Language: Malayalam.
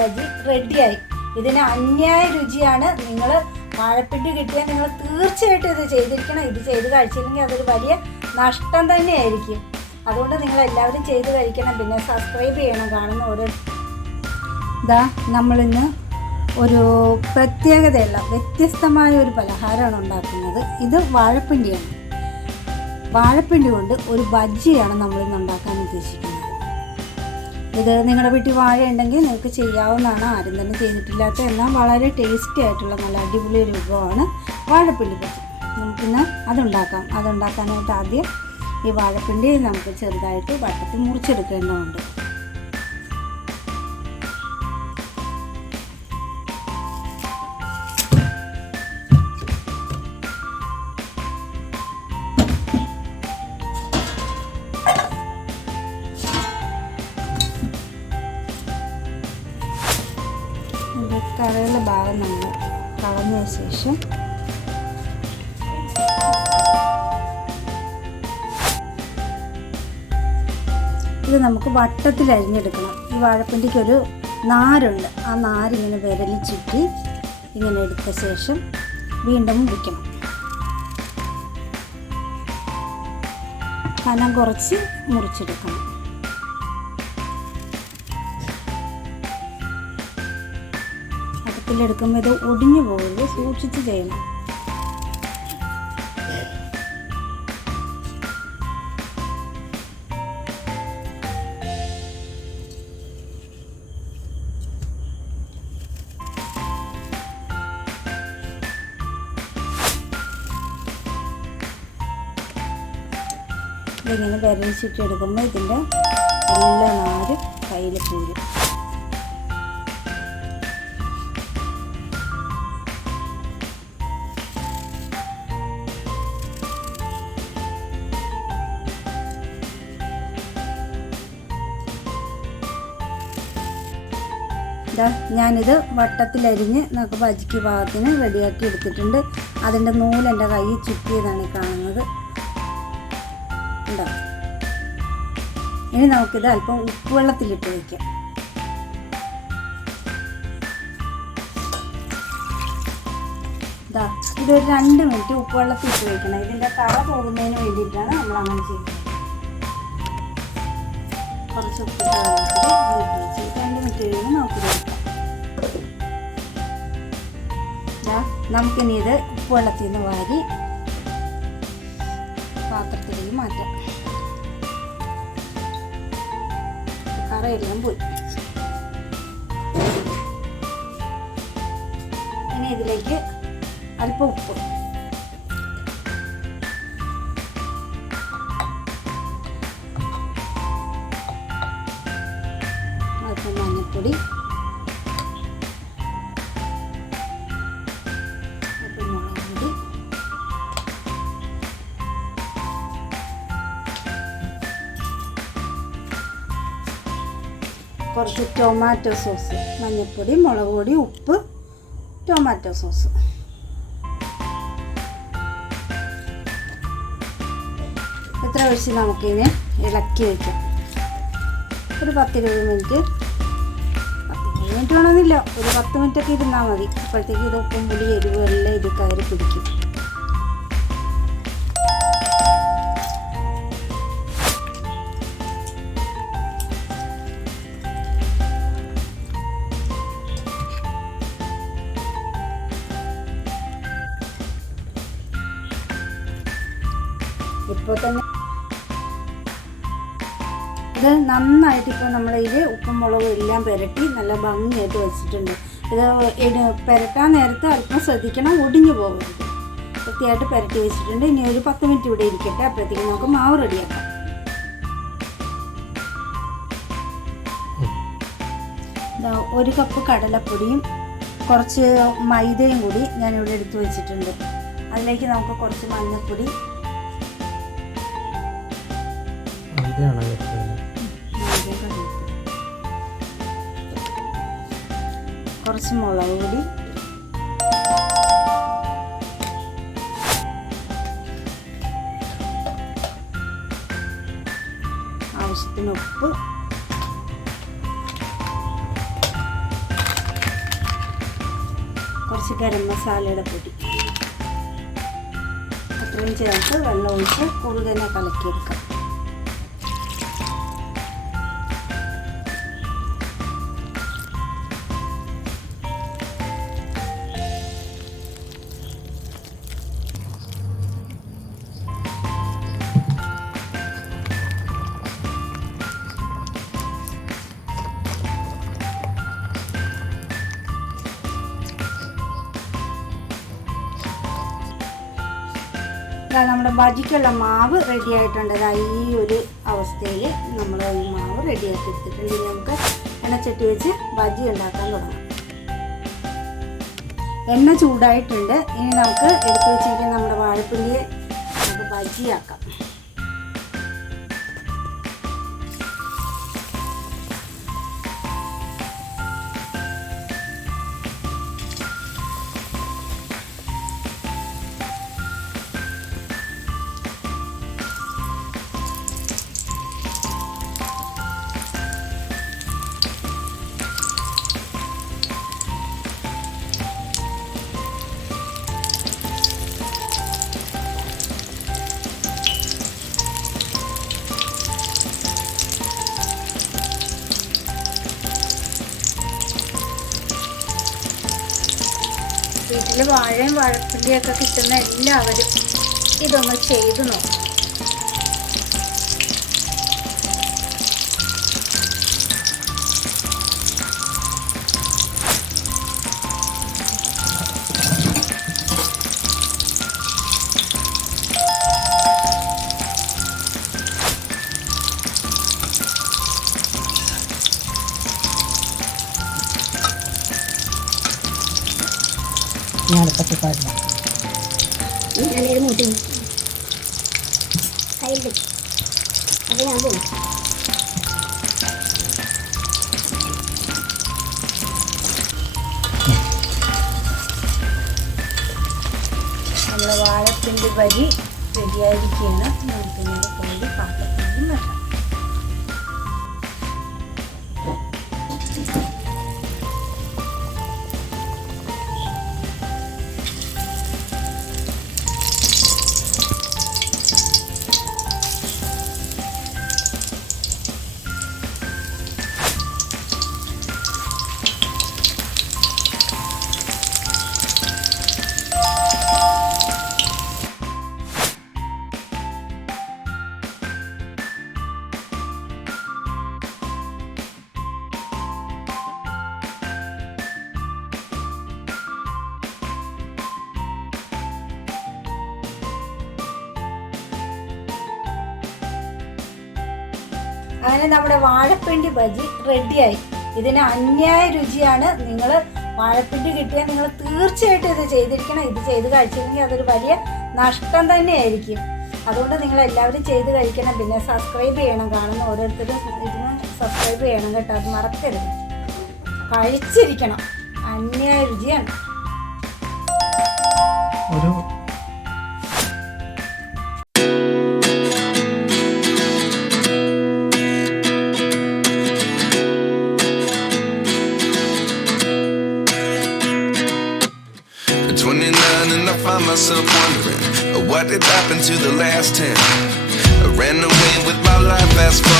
ബജി റെഡിയായി. ഇതിന് അന്യായ രുചിയാണ്. നിങ്ങൾ വാഴപ്പിണ്ടി കിട്ടിയാൽ നിങ്ങൾ തീർച്ചയായിട്ടും ഇത് ചെയ്തിരിക്കണം. ഇത് ചെയ്ത് കഴിച്ചില്ലെങ്കിൽ അതൊരു വലിയ നഷ്ടം തന്നെയായിരിക്കും. അതുകൊണ്ട് നിങ്ങളെല്ലാവരും ചെയ്ത് കഴിക്കണം. പിന്നെ സബ്സ്ക്രൈബ് ചെയ്യണം. കാണുന്ന ഓരോ നമ്മളിന്ന് ഒരു പ്രത്യേകതയുള്ള വ്യത്യസ്തമായ ഒരു പലഹാരമാണ് ഉണ്ടാക്കുന്നത്. ഇത് വാഴപ്പിണ്ടിയാണ്. വാഴപ്പിണ്ടി കൊണ്ട് ഒരു ബജ്ജിയാണ് നമ്മളിന്ന് ഉണ്ടാക്കാൻ ഉദ്ദേശിക്കുന്നത്. ഇത് നിങ്ങളുടെ വീട്ടിൽ വാഴ ഉണ്ടെങ്കിൽ നിങ്ങൾക്ക് ചെയ്യാവുന്നതാണ്. ആരും തന്നെ ചെയ്തിട്ടില്ലാത്ത എന്നാൽ വളരെ ടേസ്റ്റി ആയിട്ടുള്ള നല്ല അടിപൊളി ഒരു വിഭവമാണ് വാഴപ്പിണ്ടി ബജ്ജി. നമുക്കിന്ന് അതുണ്ടാക്കാനായിട്ട് ആദ്യം ഈ വാഴപ്പിണ്ടി നമുക്ക് ചെറുതായിട്ട് വട്ടത്തിൽ മുറിച്ചെടുക്കേണ്ടതുണ്ട്. കറയുള്ള ഭാഗം നമ്മൾ കളഞ്ഞ ശേഷം ഇത് നമുക്ക് വട്ടത്തിൽ അരിഞ്ഞെടുക്കണം. ഈ വാഴപ്പിണ്ടിക്കൊരു നാരുണ്ട്. ആ നാരിങ്ങനെ വിരലി ചുറ്റി ഇങ്ങനെ എടുത്ത ശേഷം വീണ്ടും മുറിക്കണം. കനം കുറച്ച് മുറിച്ചെടുക്കണം. എടുക്കുമ്പോൾ ഇത് ഒടിഞ്ഞു പോകരുത്, സൂക്ഷിച്ച് ചെയ്യണം. ഇതിങ്ങനെ വിരൽ ചുറ്റി എടുക്കുമ്പോൾ ഇതിൻ്റെ എല്ലാ നാരും കയ്യിൽ പോരും. ഞാനിത് വട്ടത്തിലരിഞ്ഞ് നമുക്ക് ബജിക്ക് പാകത്തിന് റെഡിയാക്കി എടുത്തിട്ടുണ്ട്. അതിൻ്റെ നൂല് എൻ്റെ കയ്യിൽ ചുറ്റിയതാണ് കാണുന്നത്. ഉണ്ടോ? ഇനി നമുക്കിത് അല്പം ഉപ്പുവെള്ളത്തിലിട്ട് വയ്ക്കാം. ഇതൊരു 2 മിനിറ്റ് ഉപ്പുവെള്ളത്തിൽ ഇട്ട് വയ്ക്കണം. ഇതിൻ്റെ കറ പോകുന്നതിന് വേണ്ടിയിട്ടാണ് നമ്മൾ അങ്ങനെ ചെയ്യുന്നത്. കുറച്ച് ഉപ്പ് 2 മിനിറ്റ് കഴിയുമ്പോൾ നമുക്ക് എടുക്കാം. നമുക്കിനി ഇത് ഉപ്പുവെള്ളത്തിൽ നിന്ന് വാരി പാത്രത്തിലേക്ക് മാറ്റാം. കറയെല്ലാം പോയി. ഇനി ഇതിലേക്ക് അല്പം ഉപ്പ്, അല്പം മഞ്ഞൾപ്പൊടി, കുറച്ച് ടൊമാറ്റോ സോസ്, മഞ്ഞൾപ്പൊടി, മുളക് പൊടി, ഉപ്പ്, ടൊമാറ്റോ സോസ്. ഇത്ര ഒഴിച്ച് നമുക്കിതിനെ ഇളക്കി വയ്ക്കാം. ഒരു 10-20 മിനിറ്റ്. 10 മിനിറ്റ് വേണമെന്നില്ല, ഒരു 10 മിനിറ്റൊക്കെ ഇരുന്നാൽ മതി. അപ്പോഴത്തേക്ക് ഇത് ഉപ്പും പുളി എരിവ് എല്ലാം ഇത് കയറി പിടിക്കും. ഇപ്പോൾ തന്നെ ഇത് നന്നായിട്ട് ഇപ്പോൾ നമ്മളിത് ഉപ്പും മുളകും എല്ലാം പുരട്ടി നല്ല ഭംഗിയായിട്ട് വെച്ചിട്ടുണ്ട്. ഇത് പുരട്ടാൻ നേരത്ത് അല്പം ശ്രദ്ധിക്കണം, ഒടിഞ്ഞു പോകരുത്. വൃത്തിയായിട്ട് പുരട്ടി വെച്ചിട്ടുണ്ട്. ഇനി ഒരു 10 മിനിറ്റ് ഇവിടെ ഇരിക്കട്ടെ. അപ്പോഴത്തേക്ക് നമുക്ക് മാവ് റെഡിയാക്കാം. ഒരു കപ്പ് കടലപ്പൊടിയും കുറച്ച് മൈദയും കൂടി ഞാനിവിടെ എടുത്ത് വെച്ചിട്ടുണ്ട്. അതിലേക്ക് നമുക്ക് കുറച്ച് മഞ്ഞൾപ്പൊടി, കുറച്ച് മുളക് പൊടി, ആവശ്യത്തിന് ഉപ്പ്, കുറച്ച് ഗരം മസാലയുടെ പൊടി അത്രയും ചേർത്ത് വെള്ളം ഒഴിച്ച് കുറുകനെ കലക്കിയെടുക്കാം. നമ്മുടെ ബജിക്കുള്ള മാവ് റെഡി ആയിട്ടുണ്ട്. ഈ ഒരു അവസ്ഥയിൽ നമ്മൾ ഈ മാവ് റെഡിയാക്കി എടുത്തിട്ടുണ്ട്. ഇനി നമുക്ക് എണ്ണച്ചട്ടി വെച്ച് ബജി ഉണ്ടാക്കാൻ തുടങ്ങാം. എണ്ണ ചൂടായിട്ടുണ്ട്. ഇനി നമുക്ക് എടുത്ത് വെച്ചിരിക്കുന്ന നമ്മുടെ വാഴപ്പിണ്ടിയെ നമുക്ക് ബജിയാക്കാം. വീട്ടിൽ വാഴയും വാഴപ്പിണ്ടിയൊക്കെ കിട്ടുന്ന എല്ലാവരും ഇതൊന്ന് ചെയ്തു നോക്കും. ഞാനിപ്പത്തി പാടില്ല മൂട്ടി കയ്യിൽ അത് ഞാൻ പോകും. നമ്മൾ വാഴപ്പിണ്ടി ബജി റെഡിയായിരിക്കുകയാണ്. നമുക്കിങ്ങനെ കോഴി പാത്രത്തിൽ വെക്കാം. അങ്ങനെ നമ്മുടെ വാഴപ്പിണ്ടി ബജി റെഡിയായി. ഇതിന് അന്യായ രുചിയാണ്. നിങ്ങൾ വാഴപ്പിണ്ടി കിട്ടിയാൽ നിങ്ങൾ തീർച്ചയായിട്ടും ഇത് ചെയ്തിരിക്കണം. ഇത് ചെയ്ത് കഴിച്ചില്ലെങ്കിൽ അതൊരു വലിയ നഷ്ടം തന്നെയായിരിക്കും. അതുകൊണ്ട് നിങ്ങൾ എല്ലാവരും ചെയ്ത് കഴിക്കണം. പിന്നെ സബ്സ്ക്രൈബ് ചെയ്യണം. കാണുന്ന ഓരോരുത്തരും ഇതിന് സബ്സ്ക്രൈബ് ചെയ്യണം കേട്ടോ. അത് മറക്കരുത്. കഴിച്ചിരിക്കണം. അന്യായ രുചിയാണ്. And I find myself wondering what did happen to the last 10. I ran away with my life fast forward.